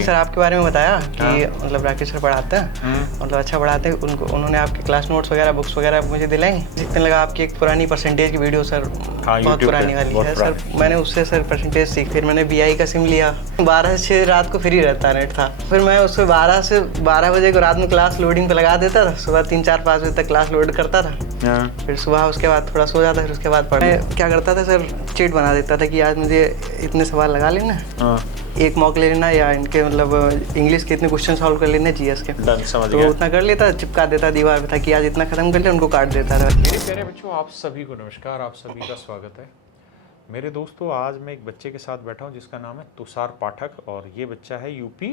उन्होंने सर आपके बारे में बताया कि मतलब राकेश सर पढ़ाते हैं, मतलब अच्छा पढ़ाते हैं। उन्होंने आपके क्लास नोट्स वगैरह बुक्स वगैरह मुझे दिलाई। जितने लगा आपकी एक पुरानी परसेंटेज की वीडियो सर, बहुत पुरानी वाली है सर। मैंने उससे सर परसेंटेज सीख, फिर मैंने BI का सिम लिया। 12 से 6 रात को फ्री रहता नेट था, फिर मैं उससे 12 से 12 बजे को रात में क्लास लोडिंग पे लगा देता था। सुबह 3 4 5 बजे तक क्लास लोड करता था, फिर सुबह उसके बाद थोड़ा सो जाता, फिर उसके बाद पढ़ने क्या करता था सर, चीट बना देता था कि आज मुझे इतने सवाल लगा लेना, एक मॉक ले लेना, या इनके मतलब इंग्लिश के इतने क्वेश्चन सॉल्व कर लेने GS के। समझ तो गया। उतना कर लेता, चिपका देता दीवार पे था कि आज इतना खत्म कर ले, उनको काट देता था। मेरे प्यारे बच्चों, आप सभी को नमस्कार, आप सभी का स्वागत है। मेरे दोस्तों, आज मैं एक बच्चे के साथ बैठा हूँ जिसका नाम है तुषार पाठक, और ये बच्चा है यूपी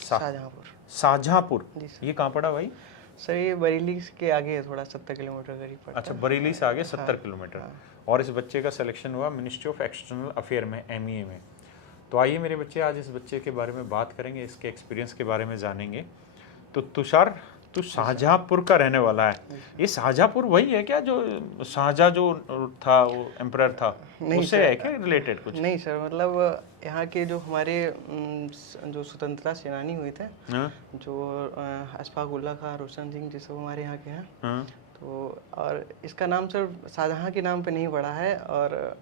शाहजहाँपुर। ये कहाँ पड़ा भाई? सर ये बरेली के आगे है, थोड़ा 70 किलोमीटर करीब पड़ता है। अच्छा, बरेली से आगे 70 किलोमीटर। और इस बच्चे का सिलेक्शन हुआ मिनिस्ट्री ऑफ एक्सटर्नल अफेयर में, MEA में। तो आइए मेरे बच्चे, आज इस बच्चे के बारे में बात करेंगे, इसके एक्सपीरियंस के बारे में जानेंगे। तो तुषार, तू शाहजहाँपुर का रहने वाला है। ये शाहजहाँपुर वही है क्या जो शाहजहाँ जो था, वो एम्परर था, उससे है क्या रिलेटेड कुछ? नहीं सर, मतलब यहाँ के जो हमारे जो स्वतंत्रता सेनानी हुए थे, जो अशफाक उल्लाह खां, रोशन सिंह, जी सब हमारे यहाँ के हैं। तो और इसका नाम सर शाहजहाँ के नाम पे नहीं पड़ा है, और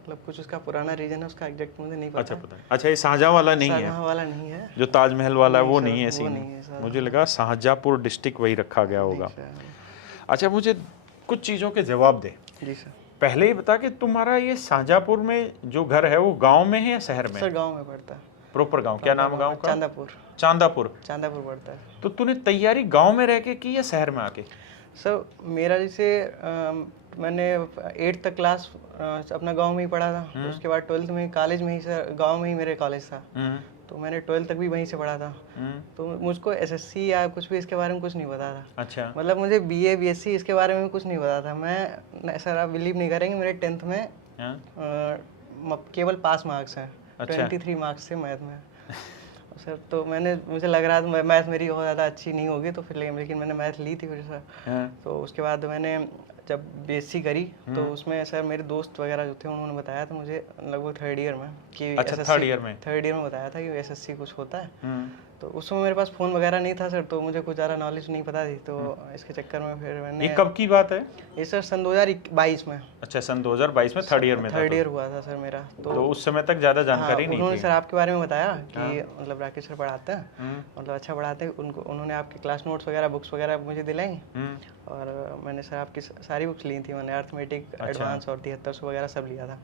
मतलब कुछ उसका पुराना रीजन है, उसका एग्जैक्ट मुझे नहीं पता। अच्छा, पता है। अच्छा, ये शाहजहाँ वाला नहीं है? शाहजहाँ वाला नहीं है, जो ताजमहल वाला है वो नहीं है सीन। सीन। मुझे लगा शाहजहाँपुर डिस्ट्रिक्ट वही रखा गया होगा। अच्छा, मुझे कुछ चीज़ों के जवाब दे। जी सर। पहले ही बता कि तुम्हारा ये शाहजहाँपुर में जो घर है वो गांव में है या शहर में? सर गांव में पड़ता है। प्रॉपर गांव? क्या नाम गांव का? चांदापुर। चांदापुर पड़ता है। तो तूने तैयारी गांव में रह के की या शहर में आके? सर मेरा जैसे मैंने 8th तक क्लास अपना गांव में ही पढ़ा था। तो उसके बाद 12th में कॉलेज में ही सर, गांव में ही मेरे कॉलेज था। तो मैंने 12th तक भी वहीं से पढ़ा था। तो मुझको SSC या कुछ भी इसके बारे में कुछ नहीं पता था। अच्छा। मतलब मुझे BA BSc इसके बारे में कुछ नहीं पता था। मैं सर, आप बिलीव नहीं करेंगे, मेरे 10th में केवल पास मार्क्स हैं। 23 मार्क्स थे मैथ में सर। तो मुझे लग रहा था मैथ मेरी बहुत ज़्यादा अच्छी नहीं होगी, तो फिर लेकिन मैंने मैथ ली थी फिर सर। तो उसके बाद मैंने जब BSc करी, तो उसमें सर मेरे दोस्त वगैरह जो थे उन्होंने बताया था मुझे लगभग 3rd ईयर में कि थर्ड ईयर में बताया था कि SSC कुछ होता है। तो उस समय मेरे पास फ़ोन वगैरह नहीं था सर, तो मुझे कुछ ज़्यादा नॉलेज नहीं पता थी। तो इसके चक्कर में फिर मैंने। ये कब की बात है? ये सर सन 2022 में। अच्छा, सन 2022 में 3rd ईयर में था? 3rd ईयर हुआ था सर मेरा। तो उस समय तक ज़्यादा जानकारी नहीं थी। उन्होंने सर आपके बारे में बताया कि मतलब राकेश सर पढ़ाते हैं, मतलब अच्छा पढ़ाते हैं। उन्होंने आपके क्लास नोट्स वगैरह बुक्स वगैरह मुझे दिलाई। और मैंने सर आपकी सारी बुक्स ली थी। मैंने अर्थमेटिक एडवांस और 7300 वगैरह सब लिया था।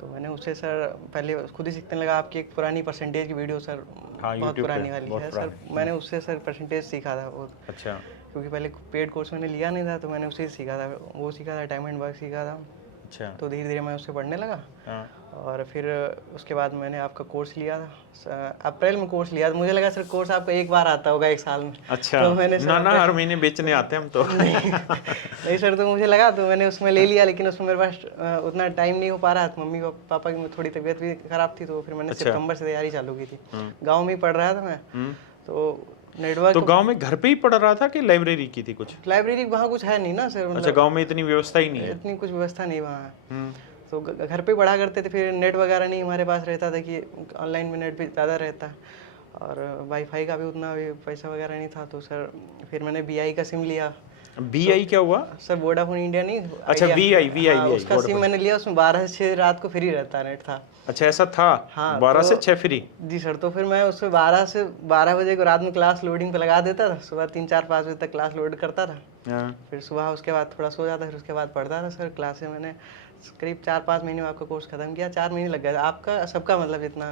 तो मैंने उससे सर पहले खुद ही सीखने लगा। आपकी एक पुरानी परसेंटेज की वीडियो सर, बहुत पुरानी वाली है सर। मैंने उससे सर परसेंटेज सीखा था वो। अच्छा। क्योंकि पहले पेड कोर्स मैंने लिया नहीं था, तो मैंने उसे सीखा था। वो सीखा था, टाइम एंड वर्क सीखा था। अच्छा। तो धीरे धीरे मैं उससे पढ़ने लगा। और फिर उसके बाद मैंने आपका कोर्स लिया था, अप्रैल में कोर्स लिया था। मुझे लगा सर कोर्स आपका एक बार आता होगा एक साल में। अच्छा। तो मैंने ना हर महीने बेचने आते हैं हम तो। नहीं सर, तो मुझे लगा, तो मैंने उसमें ले लिया। लेकिन उसमें मेरे पास उतना टाइम नहीं हो पा रहा था। मम्मी पापा की थोड़ी तबीयत भी खराब थी, तो फिर मैंने सितंबर से तैयारी चालू की थी। गाँव में ही पढ़ रहा था मैं। तो नेटवर्क। तो गांव में घर पे ही पढ़ रहा था कि लाइब्रेरी की थी कुछ? लाइब्रेरी वहाँ कुछ है नहीं ना सर। अच्छा, गांव में इतनी व्यवस्था ही नहीं है? इतनी कुछ व्यवस्था नहीं वहाँ है। तो घर पे पढ़ा करते थे। फिर नेट वगैरह नहीं हमारे पास रहता था कि ऑनलाइन में नेट भी ज़्यादा रहता है, और वाईफाई का भी उतना भी पैसा वगैरह नहीं था। तो सर फिर मैंने BI का सिम लिया। BI क्या हुआ सर? वोडाफोन इंडिया नहीं। अच्छा, VI उसका सिम मैंने लिया। उसमें 12 से 6 रात को फ्री रहता नेट था। अच्छा, ऐसा था? हाँ, 12 से 6 फ्री? जी सर। तो फिर मैं उसमें 12 से 12 बजे को रात में क्लास लोडिंग पे लगा देता था। सुबह 3 4 5 बजे तक क्लास लोड करता था। फिर सुबह उसके बाद थोड़ा सो जाता, फिर उसके बाद पढ़ता था सर। क्लास में मैंने करीब 4-5 महीने में आपका कोर्स खत्म किया। 4 महीने लग गए आपका, सबका, मतलब जितना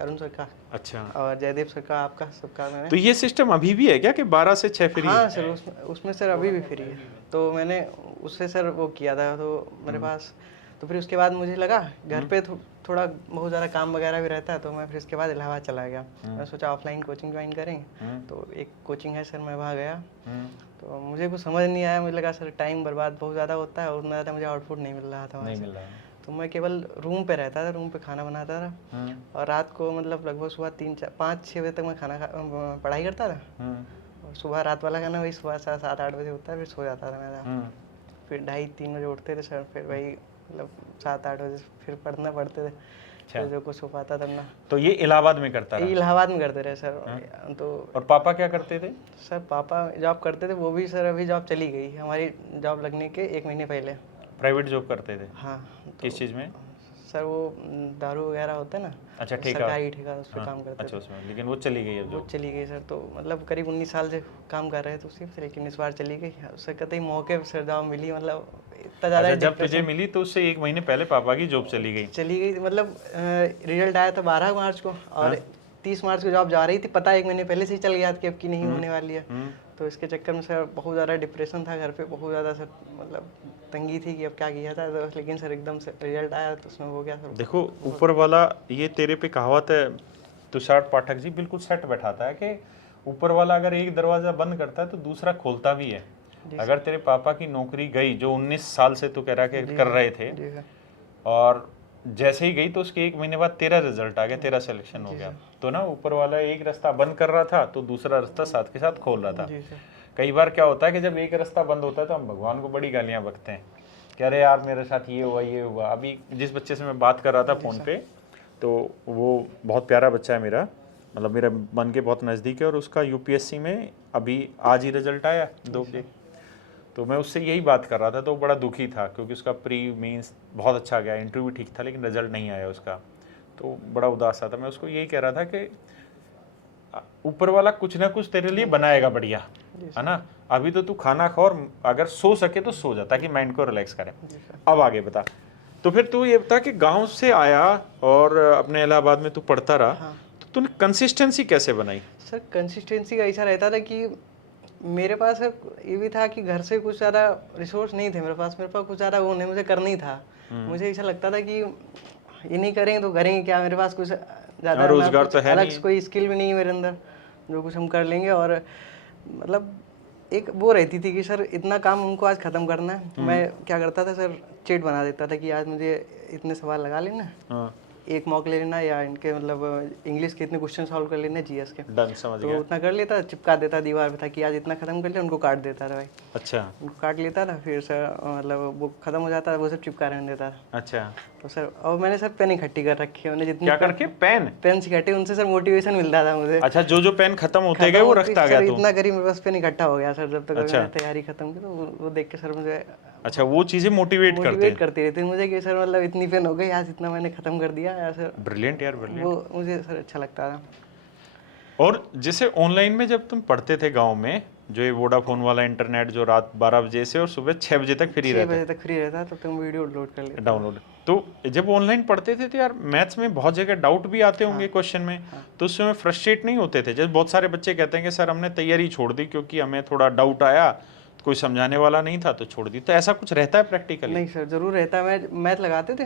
अरुण सर का, अच्छा, और जयदेव सर का, आपका सबका मैंने। तो ये सिस्टम अभी भी है क्या कि 12 से 6 फ्री? हाँ सर, उसमें सर अभी भी फ्री है। तो मैंने उससे सर वो किया था, तो मेरे पास। तो फिर उसके बाद मुझे लगा घर पे थोड़ा बहुत ज़्यादा काम वगैरह भी रहता है, तो मैं फिर इसके बाद इलाहाबाद चला गया। मैं सोचा ऑफलाइन कोचिंग ज्वाइन करें। तो एक कोचिंग है सर, मैं वहाँ गया। तो मुझे कुछ समझ नहीं आया। मुझे लगा सर टाइम बर्बाद बहुत ज़्यादा होता है, और उतना ज़्यादा मुझे आउटपुट नहीं मिल रहा था वहाँ से। तो मैं केवल रूम पे रहता था, रूम पे खाना बनाता था। और रात को मतलब लगभग सुबह 5-6 बजे तक मैं पढ़ाई करता था। और सुबह रात वाला खाना वही सुबह 7-8 बजे होता है, फिर सो जाता था मैं। फिर 2:30-3 बजे उठते थे सर। फिर वही मतलब 7-8 बजे फिर पढ़ते थे। अच्छा। तो जो कुछ हो पाता तब ना। तो ये इलाहाबाद में करता रहा? इलाहाबाद में करते रहे सर। तो और पापा क्या करते थे? सर पापा जॉब करते थे, वो भी सर अभी जॉब चली गई हमारी, जॉब लगने के 1 महीने पहले। प्राइवेट जॉब करते थे? हाँ। किस चीज़ में? सर वो दारू वगैरह होता है ना, अच्छा, ठेका? सरकारी ठेका, उस पर हाँ, काम करते अच्छा थे। उसमें, लेकिन वो चली गई अब वो जो? चली गई सर। तो मतलब करीब 19 साल से काम कर रहे थे उसी से, लेकिन इस बार चली गई। उससे कतई मौके पर सर जॉब मिली, मतलब इतना ज़्यादा। अच्छा, जब तुझे मिली तो उससे 1 महीने पहले पापा की जॉब चली गई? चली गई थी, मतलब रिजल्ट आया था 12 मार्च को और 30 मार्च को जॉब जा रही थी, पता 1 महीने पहले से ही चल गया कि अब की नहीं होने वाली है। तो इसके चक्कर में सर बहुत ज़्यादा डिप्रेशन था घर पे, बहुत ज़्यादा सर मतलब तंगी थी कि अब क्या किया था। तो लेकिन सर एकदम से रिजल्ट आया तो उसमें हो गया सर। देखो, ऊपर वाला ये तेरे पे कहावत है तुषार पाठक जी, बिल्कुल सेट बैठाता है कि ऊपर वाला अगर एक दरवाज़ा बंद करता है तो दूसरा खोलता भी है। अगर तेरे पापा की नौकरी गई, जो 19 साल से तू कह रहा कि कर रहे थे, और जैसे ही गई तो उसके 1 महीने बाद तेरा रिजल्ट आ गया, तेरा सिलेक्शन हो गया, तो ना ऊपर वाला एक रास्ता बंद कर रहा था तो दूसरा रास्ता साथ के साथ खोल रहा था। कई बार क्या होता है कि जब एक रास्ता बंद होता है तो हम भगवान को बड़ी गालियां बकते हैं कि अरे यार मेरे साथ ये हुआ ये हुआ। अभी जिस बच्चे से मैं बात कर रहा था फ़ोन पे, तो वो बहुत प्यारा बच्चा है मेरा, मतलब मेरे मन के बहुत नज़दीक है, और उसका यूपीएससी में अभी आज ही रिजल्ट आया 2 बजे। तो मैं उससे यही बात कर रहा था, तो वो बड़ा दुखी था क्योंकि उसका प्री मीन्स बहुत अच्छा गया, इंटरव्यू ठीक था, लेकिन रिजल्ट नहीं आया उसका, तो बड़ा उदास था। मैं उसको यही कह रहा था कि ऊपर वाला कुछ ना कुछ तेरे लिए बनाएगा बढ़िया, है ना। अभी तो तू खाना खा और अगर सो सके तो सो जा, ताकि माइंड को रिलैक्स करे। अब आगे बता। तो फिर तू ये बता कि गांव से आया और अपने इलाहाबाद में तू पढ़ता रहा, तो तूने कंसिस्टेंसी कैसे बनाई? सर कंसिस्टेंसी का ऐसा रहता था कि मेरे पास ये भी था कि घर से कुछ ज़्यादा रिसोर्स नहीं थे मेरे पास कुछ ज़्यादा वो नहीं, मुझे करना ही था। मुझे ऐसा लगता था कि ये नहीं करेंगे तो करेंगे क्या, मेरे पास कुछ ज़्यादा रोजगार तो है अलग नहीं, कोई स्किल भी नहीं है मेरे अंदर जो कुछ हम कर लेंगे। और मतलब एक वो रहती थी कि सर इतना काम हमको आज ख़त्म करना है। मैं क्या करता था सर, चीट बना देता था कि आज मुझे इतने सवाल लगा लेना, एक मॉक ले लेना, या इनके मतलब इंग्लिश के इतने क्वेश्चन सॉल्व कर लेने, जीएस के। डन, समझ गया। तो उतना कर लेता, चिपका देता दीवार पे था कि आज इतना खत्म कर लिया, उनको काट देता था भाई। अच्छा, उनको काट लेता था, फिर सर मतलब वो खत्म हो जाता था, वो सब चिपका रहने देता था। अच्छा। तो सर और मैंने सर पेन इकट्ठी कर रखी है, उन्हें जितनी क्या करके? पेन इकट्ठी, उनसे सर मोटिवेशन मिलता था मुझे। अच्छा, जो पेन खत्म होते गए वो रखता गया सर, तू? इतना करीब मेरे पास पेन इकट्ठा हो गया सर, जब तक अच्छा। मैंने तैयारी खत्म की। तो वो देख के सर मुझे अच्छा, वो चीजें मोटिवेट करती रहती मुझे कि सर मतलब इतनी पेन हो गई आज, इतना मैंने खत्म कर दिया यार सर। ब्रिलियंट यार, ब्रिलियंट। वो मुझे सर अच्छा लगता था। और जैसे ऑनलाइन में जब तुम पढ़ते थे गांव में, जो ये वोडाफोन वाला इंटरनेट जो रात 12 बजे से और सुबह 6 बजे तक फ्री 6 रहता, बजे तक फ्री रहता, तब तक वीडियो डाउनलोड कर लेता, डाउनलोड। तो जब ऑनलाइन पढ़ते थे तो यार मैथ्स में बहुत जगह डाउट भी आते होंगे क्वेश्चन में, तो उस समय फ्रस्ट्रेट नहीं होते थे? जैसे बहुत सारे बच्चे कहते हैं कि सर हमने तैयारी छोड़ दी क्योंकि हमें थोड़ा डाउट आया, कोई समझाने वाला नहीं था तो छोड़ दी। तो ऐसा कुछ रहता है प्रैक्टिकली? नहीं सर, जरूर रहता है। मैथ लगाते थे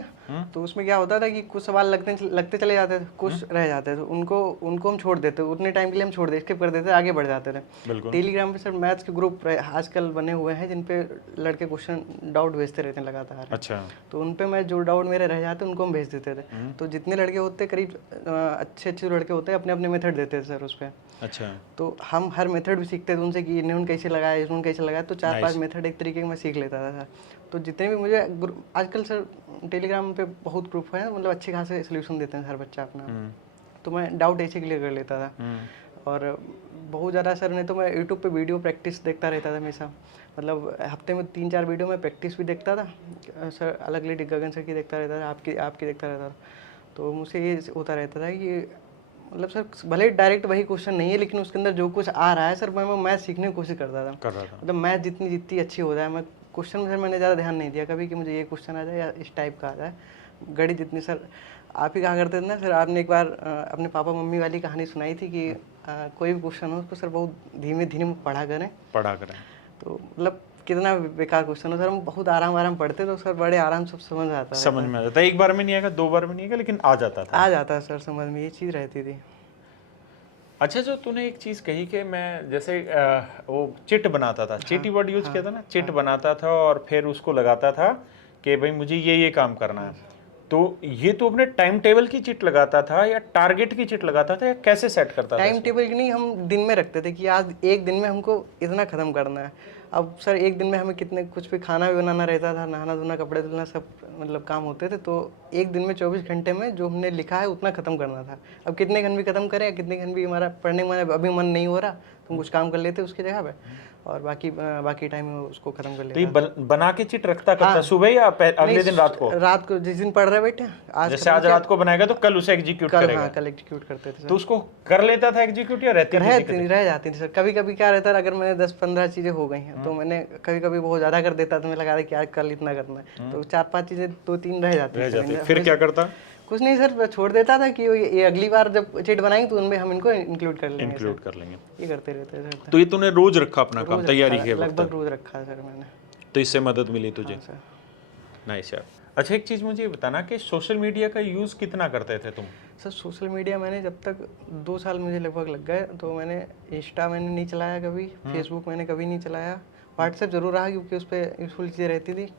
तो उसमें क्या होता था कि कुछ सवाल लगते चले जाते थे, कुछ रह जाते थे, उनको हम छोड़ देते, उतने टाइम के लिए हम छोड़ देते, स्किप कर देते, आगे बढ़ जाते थे। टेलीग्राम पे सर मैथ्स के ग्रुप आजकल बने हुए हैं जिन पे लड़के क्वेश्चन डाउट भेजते रहते हैं लगातार। अच्छा। तो उन पे मैं जो डाउट मेरे रह जाते उनको हम भेज देते थे। तो जितने लड़के होते करीब अच्छे लड़के होते अपने अपने मेथड देते थे सर उस पर। अच्छा। तो हम हर मेथड भी सीखते थे उनसे कि इन्होंने कैसे लगाया, इन्होंने कैसे लगाया, तो 4-5 मेथड एक तरीके के मैं सीख लेता था सर। तो जितने भी मुझे आजकल सर टेलीग्राम पे बहुत ग्रुप है, मतलब अच्छे खासे सोल्यूशन देते हैं हर बच्चा अपना। तो मैं डाउट ऐसे क्लियर कर लेता था। और बहुत ज़्यादा सर, नहीं तो मैं यूट्यूब पे वीडियो प्रैक्टिस देखता रहता था हमेशा, मतलब हफ्ते में 3-4 वीडियो में प्रैक्टिस भी देखता था सर, अलग लेडी गगन सर की देखता रहता था, आपकी देखता रहता था। तो मुझे ये होता रहता था कि मतलब सर भले डायरेक्ट वही क्वेश्चन नहीं है, लेकिन उसके अंदर जो कुछ आ रहा है सर, मैं मैथ सीखने की कोशिश करता था। मतलब मैथ जितनी अच्छी हो जाए, मैं क्वेश्चन में सर मैंने ज़्यादा ध्यान नहीं दिया कभी कि मुझे ये क्वेश्चन आ जाए या इस टाइप का आ जाए। गणित जितनी सर आप ही कहा करते थे ना सर, आपने एक बार अपने पापा मम्मी वाली कहानी सुनाई थी कि कोई भी क्वेश्चन हो उसको सर बहुत धीमे धीमे पढ़ा करें। तो मतलब कितना बेकार क्वेश्चन हो सर, हम बहुत आराम पढ़ते तो सर बड़े आराम से समझ में आ जाता। एक बार में नहीं आएगा, 2 बार में नहीं आएगा, लेकिन आ जाता सर समझ में, ये चीज़ रहती थी। अच्छा, जो तूने एक चीज़ कही कि मैं जैसे वो चिट बनाता था, चीटी वर्ड यूज किया था ना, चिट बनाता था और फिर उसको लगाता था कि भाई मुझे ये काम करना है। तो ये तो अपने टाइम टेबल की चिट लगाता था या टारगेट की चिट लगाता था, या कैसे सेट करता था? टाइम टेबल की नहीं, हम दिन में रखते थे कि आज एक दिन में हमको इतना ख़त्म करना है। अब सर एक दिन में हमें कितने कुछ भी खाना भी बनाना रहता था, नहाना धोना, कपड़े धुलना, सब मतलब काम होते थे। तो एक दिन में 24 घंटे में जो हमने लिखा है उतना ख़त्म करना था। अब कितने घन भी ख़त्म करें, कितने घन भी हमारा पढ़ने में अभी मन नहीं हो रहा तो हम कुछ काम कर लेते उसकी जगह पे, और बाकी टाइम में उसको ख़त्म कर तो ये लेते। बना के चिट रखता कब, सुबह या अगले दिन रात को? रात को, जिस दिन पढ़ रहे बैठे, जैसे आज रात को बनाएगा तो कल उसे एग्जीक्यूट करेगा। हाँ, कल एग्जीक्यूट करते थे। तो उसको कर लेता था एग्जीक्यूट या रह जाती थी सर। कभी कभी क्या रहता है, अगर मैंने 10-15 चीज़ें हो गई हैं तो मैंने कभी कभी बहुत ज़्यादा कर देता, तो मुझे लगा था कि आज कल इतना करना है, तो 4-5 चीज़ें 2-3 रह जाती। फिर क्या करता? कुछ नहीं सर, छोड़ देता था कि ये अगली बार जब चिट बनाएंगे तो उनमें हम इनको इंक्लूड कर लेंगे। ये करते रहते सर। तो ये तूने रोज रखा अपना काम तैयारी के वक्त? लगभग रोज रखा सर मैंने। तो इससे मदद मिली तुझे? हाँ, नाइस यार। अच्छा, एक चीज़ मुझे बताना कि सोशल मीडिया का यूज़ कितना करते थे तुम? सर सोशल मीडिया मैंने जब तक 2 साल मुझे लगभग लग गए, तो मैंने इंस्टा मैंने नहीं चलाया कभी, फेसबुक मैंने कभी नहीं चलाया, व्हाट्सएप ज़रूर रहा क्योंकि उस पर यूजफुल चीज़ें रहती थी,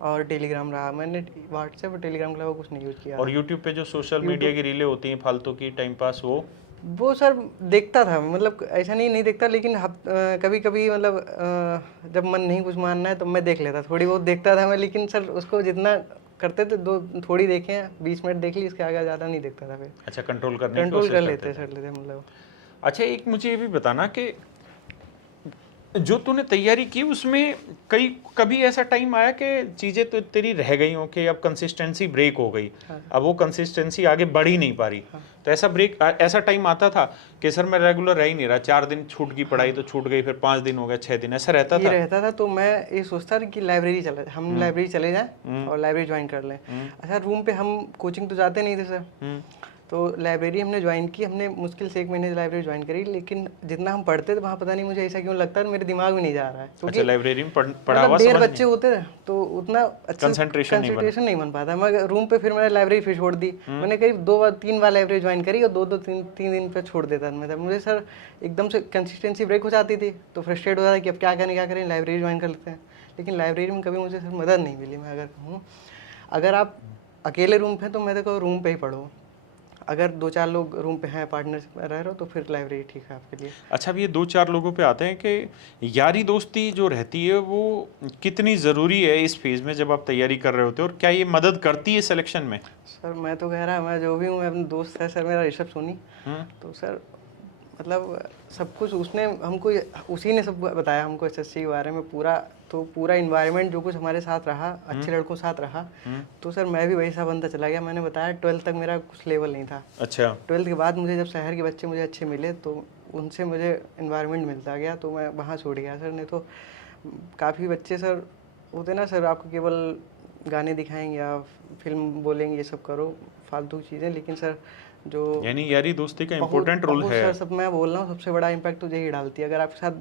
और टेलीग्राम रहा। मैंने व्हाट्सएप और टेलीग्राम के अलावा कुछ नहीं यूज़ किया। और यूट्यूब पे जो सोशल मीडिया की रीलें होती हैं फालतू की टाइम पास, वो सर देखता था, मतलब ऐसा नहीं देखता, लेकिन कभी कभी मतलब जब मन नहीं कुछ मानना है तो मैं देख लेता, थोड़ी बहुत देखता था मैं, लेकिन सर उसको जितना करते थे थोड़ी देखे, 20 मिनट देख ली, इसके आगे ज़्यादा नहीं देखता था फिर। अच्छा, कंट्रोल कर लेते सर मतलब। अच्छा, एक मुझे ये भी बताना कि जो तूने तैयारी की उसमें कभी ऐसा टाइम आया कि चीज़ें तो तेरी रह गई हो कि अब कंसिस्टेंसी ब्रेक हो गई? हाँ। अब वो कंसिस्टेंसी आगे बढ़ ही नहीं पा रही। हाँ। तो ऐसा टाइम आता था कि सर मैं रेगुलर रह ही नहीं रहा, 4 दिन छूट गई पढ़ाई तो छूट गई, फिर 5 दिन हो गए, 6 दिन, ऐसा रहता था? तो मैं ये सोचता था कि लाइब्रेरी चले जाएं और लाइब्रेरी ज्वाइन कर लें। अच्छा, रूम पे हम कोचिंग तो जाते नहीं थे सर, तो लाइब्रेरी हमने ज्वाइन की, हमने मुश्किल से 1 महीने लाइब्रेरी ज्वाइन करी, लेकिन जितना हम पढ़ते थे वहाँ पता नहीं मुझे ऐसा क्यों लगता है मेरे दिमाग में नहीं जा रहा है। अच्छा, लाइब्रेरी में पढ़ा हुआ ढेर बच्चे होते थे तो उतना अच्छा कंसंट्रेशन नहीं बन पाता। मैं रूम पे फिर मैंने लाइब्रेरी फिर छोड़ दी। मैंने करीब 2-3 बार लाइब्रेरी ज्वाइन करी और 2-3 दिन पे छोड़ देता था। मुझे सर एकदम से कंसिस्टेंसी ब्रेक हो जाती थी, तो फ्रस्ट्रेट हो जाता कि अब क्या करें, लाइब्रेरी ज्वाइन कर लेते हैं। लेकिन लाइब्रेरी में कभी मुझे सर मदद नहीं मिली। मैं अगर कहूँ, अगर आप अकेले रूम पे, तो मैं तो कहूँ रूम पे ही पढ़ो। अगर 2-4 लोग रूम पे हैं, पार्टनरशिप में रह रहे हो, तो फिर लाइब्रेरी ठीक है आपके लिए। अच्छा, अब ये 2-4 लोगों पे आते हैं कि यारी दोस्ती जो रहती है वो कितनी ज़रूरी है इस फेज़ में जब आप तैयारी कर रहे होते हो, और क्या ये मदद करती है सिलेक्शन में? सर मैं तो कह रहा, मैं जो भी हूँ, अपने दोस्त है सर मेरा ऋषभ सोनी, तो सर मतलब सब कुछ उसने हमको, उसी ने सब बताया हमको एसएससी के बारे में पूरा। तो पूरा इन्वायरमेंट जो कुछ हमारे साथ रहा, अच्छे लड़कों के साथ रहा, तो सर मैं भी वही सा बनता चला गया। मैंने बताया 12th तक मेरा कुछ लेवल नहीं था। अच्छा। 12th के बाद मुझे जब शहर के बच्चे मुझे अच्छे मिले तो उनसे मुझे इन्वायरमेंट मिलता गया, तो मैं वहाँ छूट गया सर। नहीं तो काफ़ी बच्चे सर होते ना सर, आपको केवल गाने दिखाएंगे या फिल्म बोलेंगे ये सब करो, फालतू चीज़ें, लेकिन सर जो यानी यारी दोस्ती का इम्पोर्टेंट रोल है सर। सब मैं बोल रहा हूँ, सबसे बड़ा इम्पैक्ट तो यही डालती है। अगर आपके साथ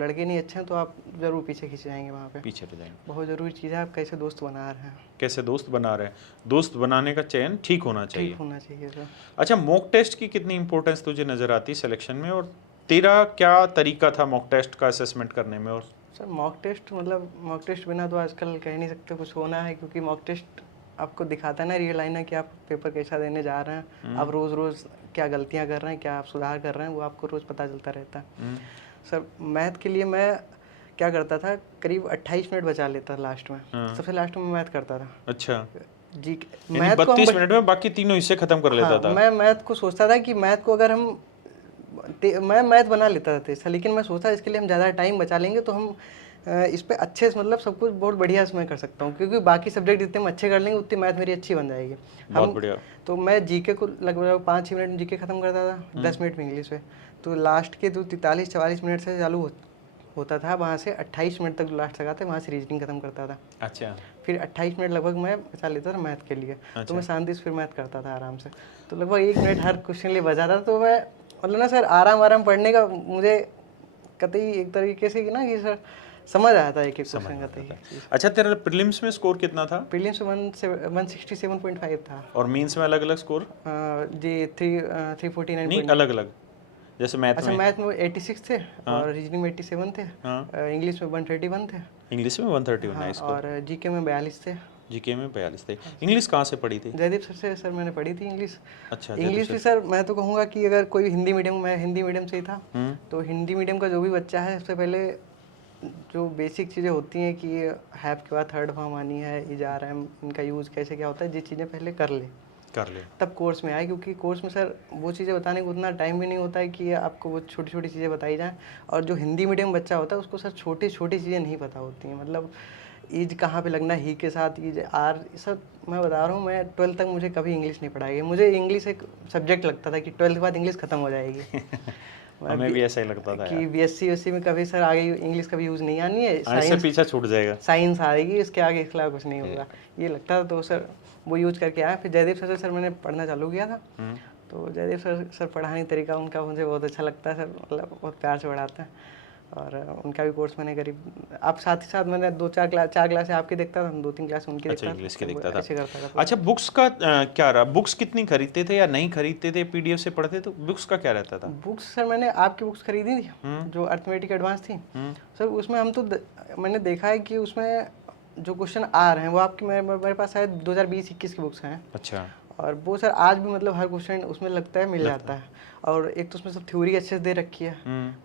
लड़के नहीं अच्छे हैं तो आप जरूर पीछे खींच जाएंगे, वहाँ पे पीछे रह जाएंगे। बहुत ज़रूरी चीज़ है, आप कैसे दोस्त बना रहे हैं, कैसे दोस्त बना रहे हैं। दोस्त बनाने का चयन ठीक होना चाहिए सर। अच्छा, मॉक टेस्ट की कितनी इंपॉर्टेंस तुझे नज़र आती है सिलेक्शन में, और तेरा क्या तरीका था मॉक टेस्ट का असेसमेंट करने में? और सर मॉक टेस्ट बिना तो आजकल कह नहीं सकते कुछ होना है, क्योंकि मॉक टेस्ट आपको दिखाता है ना रियल लाइन है कि आप पेपर कैसा देने जा रहे हैं, आप रोज़ क्या गलतियां कर रहे हैं, क्या आप सुधार कर रहे हैं, वो आपको रोज़ पता चलता रहता है। सर मैथ के लिए मैं क्या करता था, करीब 28 मिनट बचा लेता लास्ट में। सबसे लास्ट में मैथ करता था। अच्छा जी, मैथ 32 मिनट में बाकी तीनों हिस्से खत्म कर लेता था। मैं मैथ को सोचता था कि मैथ को अगर मैं मैथ बना लेता था, लेकिन मैं सोचा इसके लिए हम ज़्यादा टाइम बचा लेंगे तो हम इस पे अच्छे से मतलब सब कुछ बहुत बढ़िया से मैं कर सकता हूँ, क्योंकि बाकी सब्जेक्ट जितने हम अच्छे कर लेंगे उतनी मैथ मेरी अच्छी बन जाएगी। बहुत बढ़िया। तो मैं जीके को लगभग 5-6 मिनट में जीके खत्म करता था, 10 मिनट में इंग्लिश पे। तो लास्ट के 43-44 मिनट से चालू होता था, वहाँ से 28 मिनट तक लास्ट लगाते, वहाँ से रीजनिंग खत्म करता था। अच्छा। फिर 28 मिनट लगभग मैं बचा लेता था मैथ के लिए। अच्छा। तो मैं शांति से फिर मैथ करता था आराम से, तो लगभग 1 मिनट हर क्वेश्चन लिए बचा था। तो मैं मतलब ना सर आराम पढ़ने का मुझे कतई एक तरीके से कि ना कि सर समझ आया था एक क्वेश्चन का। अच्छा, तेरा प्रीलिम्स में स्कोर कितना था? प्रीलिम्स में 167.5 था। और मेंस में अलग अलग स्कोर? जी 349। नहीं, अलग अलग जैसे मैथ में? मैथ में 86 थे। हाँ। और रीजनिंग में 87 थे। हाँ। इंग्लिश में 131 थे। इंग्लिश में 131। हाँ, और जीके में 42 थे। जीके में 42 थे। इंग्लिश कहाँ से पढ़ी थी? जयदीप सर से सर मैंने पढ़ी थी इंग्लिश। अच्छा। इंग्लिश भी सर मैं तो कहूँगा कि अगर कोई हिंदी मीडियम, मैं हिंदी मीडियम से ही था, तो हिंदी मीडियम का जो भी बच्चा है सबसे पहले जो बेसिक चीज़ें होती हैं कि हैव के बाद थर्ड फॉर्म आनी है, इजार है, इनका यूज़ कैसे क्या होता है, ये चीज़ें पहले कर ले तब कोर्स में आए, क्योंकि कोर्स में सर वो चीज़ें बताने को उतना टाइम भी नहीं होता है कि आपको वो छोटी छोटी चीज़ें बताई जाएँ। और जो हिंदी मीडियम बच्चा होता है उसको सर छोटी छोटी चीज़ें नहीं पता होती हैं, मतलब ईज कहाँ पे लगना, ही के साथ ईज आर, सब मैं बता रहा हूँ। मैं 12th तक मुझे कभी इंग्लिश नहीं पढ़ाई गई। मुझे इंग्लिश एक सब्जेक्ट लगता था कि 12th के बाद इंग्लिश खत्म हो जाएगी। हमें भी ऐसा ही लगता था कि बीएससी वीएससी में कभी सर आगे इंग्लिश कभी यूज़ नहीं आनी है, साइंस पीछा छूट जाएगा, साइंस आएगी, इसके आगे इसके अलावा कुछ नहीं होगा, ये लगता था। तो सर वो यूज करके आया। फिर जयदीप सर से सर मैंने पढ़ना चालू किया था। तो जयदीप सर पढ़ाने का तरीका उनका मुझे बहुत अच्छा लगता है सर, मतलब बहुत प्यार से पढ़ाते हैं। और उनका भी कोर्स मैंने करीब, आप साथ ही साथ मैंने 4 क्लास आपकी देखता था, 2-3 क्लास उनकी देखता था। इंग्लिश के देखता था। ऐसे करता था। अच्छा, बुक्स का क्या रहा? बुक्स कितनी खरीदते थे या नहीं खरीदते थे? पीडीएफ से पढ़ते तो बुक्स का क्या रहता था? बुक्स सर मैंने आपकी बुक्स खरीदी थी, जो अर्थमेटिक एडवांस थी सर। उसमें हम तो मैंने देखा है कि उसमें जो क्वेश्चन आ रहे हैं वो आपकी मेरे पास शायद 2020-21 की बुक्स हैं। अच्छा। और वो सर आज भी मतलब हर क्वेश्चन उसमें लगता है मिल जाता है। और एक तो उसमें सब थ्योरी अच्छे से दे रखी है,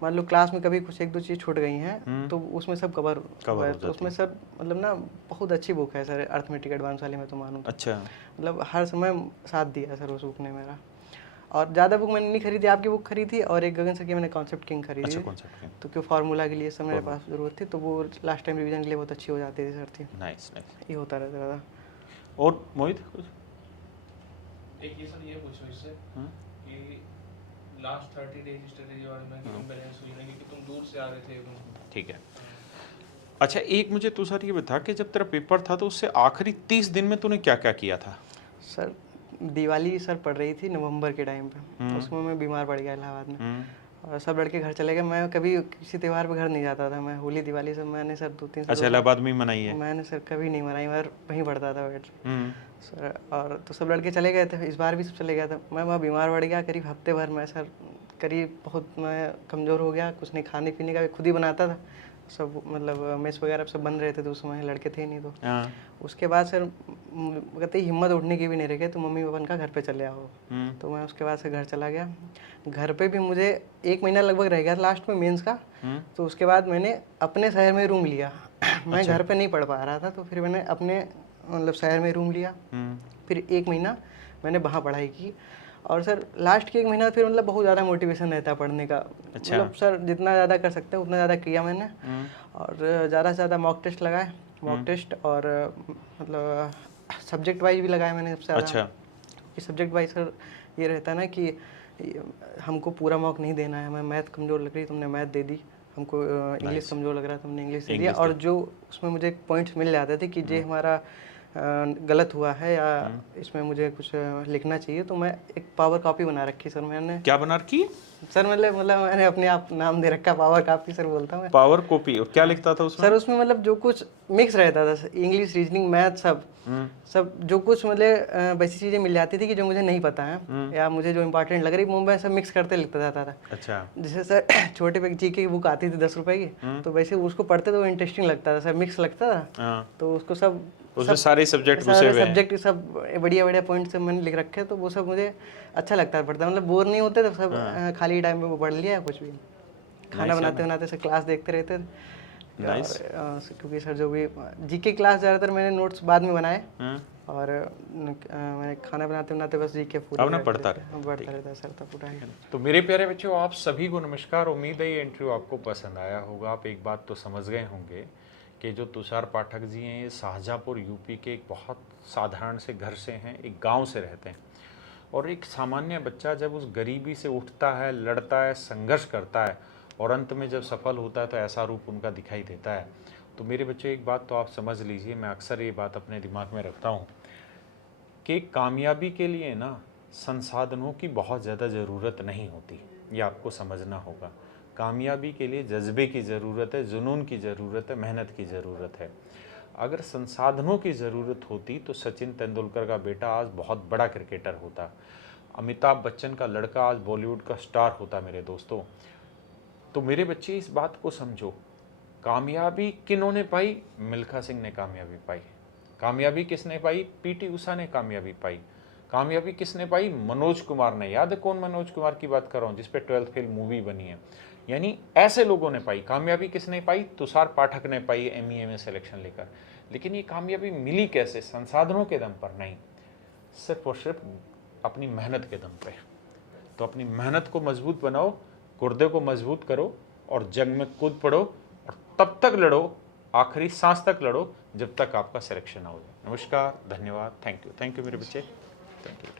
मान लो क्लास में कभी कुछ 1-2 चीज़ छूट गई हैं तो उसमें सब कवर है। तो उसमें सर मतलब ना बहुत अच्छी बुक है सर अर्थमेटिक एडवांस वाली, मैं तो मानूँ। अच्छा, मतलब हर समय साथ दिया सर उस बुक ने मेरा। और ज़्यादा बुक मैंने नहीं खरीदी, आपकी बुक खरीदी थी और एक गगन सर की मैंने कॉन्सेप्ट किंग खरीदी। अच्छा, कॉन्सेप्ट किंग। तो क्यों फार्मूला के लिए सब मेरे पास ज़रूरत थी, तो वो लास्ट टाइम रिवीजन के लिए बहुत अच्छी हो जाती थी सर थी। नाइस नाइस, ये होता रहता था। और मोहित कुछ एक ये सर ये पूछो इससे कि लास्ट 30 डेज स्ट्रेटजी वाले में इम्बैलेंस हुई ना, क्योंकि तुम दूर से आ रहे थे। ठीक है। अच्छा, एक मुझे तू सर ये बता कि जब तेरा पेपर था तो उससे आखिरी 30 दिन में तूने क्या क्या किया था? सर दिवाली सर पड़ रही थी नवंबर के टाइम पे, उसमें मैं बीमार पड़ गया इलाहाबाद में। और सब लड़के घर चले गए, मैं कभी किसी त्यौहार पे घर नहीं जाता था। मैं होली दिवाली सब मैंने सर 2-3 साल। अच्छा, इलाहाबाद में ही मनाई है? मैंने सर कभी नहीं मनाई, मैं वहीं पढ़ता था बैठ सर। और तो सब लड़के चले गए थे, इस बार भी सब चले गया था। मैं वहाँ बीमार पड़ गया करीब हफ्ते भर में सर, करीब बहुत मैं कमज़ोर हो गया। कुछ नहीं, खाने पीने का भी खुद ही बनाता था सब, मतलब मेस वगैरह सब बंद रहे थे तो उस समय लड़के थे नहीं। तो उसके बाद सर कहते हिम्मत उठने की भी नहीं रही, तो मम्मी पापा का घर पे चले आओ। तो मैं उसके बाद से घर चला गया। घर पे भी मुझे 1 महीना लगभग रह गया लास्ट में मेंस का। तो उसके बाद मैंने अपने शहर में रूम लिया। मैं घर पे नहीं पढ़ पा रहा था, तो फिर मैंने अपने मतलब शहर में रूम लिया। फिर 1 महीना मैंने वहाँ पढ़ाई की। और सर लास्ट के 1 महीना फिर मतलब बहुत ज़्यादा मोटिवेशन रहता है पढ़ने का। अच्छा। मतलब सर जितना ज़्यादा कर सकते हैं उतना ज़्यादा किया मैंने। और ज़्यादा से ज़्यादा मॉक टेस्ट लगाए, मॉक टेस्ट, और मतलब सब्जेक्ट वाइज भी लगाए मैंने सबसे ज़्यादा। अच्छा। कि सब्जेक्ट वाइज सर ये रहता है ना कि हमको पूरा मॉक नहीं देना है। हमें मैथ कमज़ोर लग रही, तुमने मैथ दे दी। हमको इंग्लिश कमज़ोर लग रहा है, तुमने इंग्लिश दे दिया। और जो उसमें मुझे पॉइंट्स मिल जाते थे कि ये हमारा गलत हुआ है या इसमें मुझे कुछ लिखना चाहिए, तो मैं एक पावर कॉपी बना रखी सर मैंने। क्या बना रखी सर? मतलब मैंने अपने आप नाम दे रखा पावर कॉपी सर, बोलता हूँ मैं। Power copy. और क्या लिखता था उसमें? सर उसमें मतलब जो कुछ मिक्स रहता था, इंग्लिश, रीजनिंग, मैथ, सब जो कुछ मतलब वैसी चीज़ें मिल जाती थी कि जो मुझे नहीं पता है या मुझे जो इंपॉर्टेंट लग रही, वो मैं सब मिक्स करते लिखता जाता था। अच्छा। जैसे सर छोटे पे जीके की बुक आती थी 10 रुपए की, तो वैसे उसको पढ़ते तो इंटरेस्टिंग लगता था सर, मिक्स लगता था। तो उसको सब उसमें सारे सब्जेक्ट सब बढ़िया बढ़िया पॉइंट सब मैंने लिख रखे, तो वो सब मुझे अच्छा लगता है पढ़ता, मतलब बोर नहीं होते, तो सब खाली टाइम में वो पढ़ लिया। कुछ भी खाना बनाते बनाते सर क्लास देखते रहते थे। क्योंकि सर जो भी जीके क्लास ज़्यादातर मैंने नोट्स बाद में बनाए, और मैं खाना बनाते बनाते बस जीके पूरा पढ़ता रहता सर था पूरा। तो मेरे प्यारे बच्चों, आप सभी को नमस्कार। उम्मीद है ये इंटरव्यू आपको पसंद आया होगा। आप एक बात तो समझ गए होंगे कि जो तुषार पाठक जी हैं, ये शाहजहाँपुर यूपी के एक बहुत साधारण से घर से हैं, एक गांव से रहते हैं। और एक सामान्य बच्चा जब उस गरीबी से उठता है, लड़ता है, संघर्ष करता है और अंत में जब सफल होता है तो ऐसा रूप उनका दिखाई देता है। तो मेरे बच्चों, एक बात तो आप समझ लीजिए, मैं अक्सर ये बात अपने दिमाग में रखता हूँ कि कामयाबी के लिए ना संसाधनों की बहुत ज़्यादा ज़रूरत नहीं होती, ये आपको समझना होगा। कामयाबी के लिए जज्बे की ज़रूरत है, जुनून की ज़रूरत है, मेहनत की ज़रूरत है। अगर संसाधनों की ज़रूरत होती तो सचिन तेंदुलकर का बेटा आज बहुत बड़ा क्रिकेटर होता, अमिताभ बच्चन का लड़का आज बॉलीवुड का स्टार होता मेरे दोस्तों। तो मेरे बच्चे, इस बात को समझो, कामयाबी किन्होंने पाई? मिल्खा सिंह ने कामयाबी पाई। कामयाबी किसने पाई? पीटी उषा ने कामयाबी पाई। कामयाबी किसने पाई? मनोज कुमार ने। याद है कौन मनोज कुमार की बात कर रहा हूँ, जिसपे 12th फेल मूवी बनी है। यानी ऐसे लोगों ने पाई कामयाबी। किसने पाई? तुषार पाठक ने पाई MEA में सिलेक्शन लेकर। लेकिन ये कामयाबी मिली कैसे? संसाधनों के दम पर नहीं, सिर्फ और सिर्फ अपनी मेहनत के दम पे। तो अपनी मेहनत को मजबूत बनाओ, गुर्दे को मजबूत करो और जंग में कूद पड़ो और तब तक लड़ो, आखिरी सांस तक लड़ो, जब तक आपका सिलेक्शन ना हो जाए। नमस्कार, धन्यवाद, थैंक यू मेरे बच्चे, थैंक यू।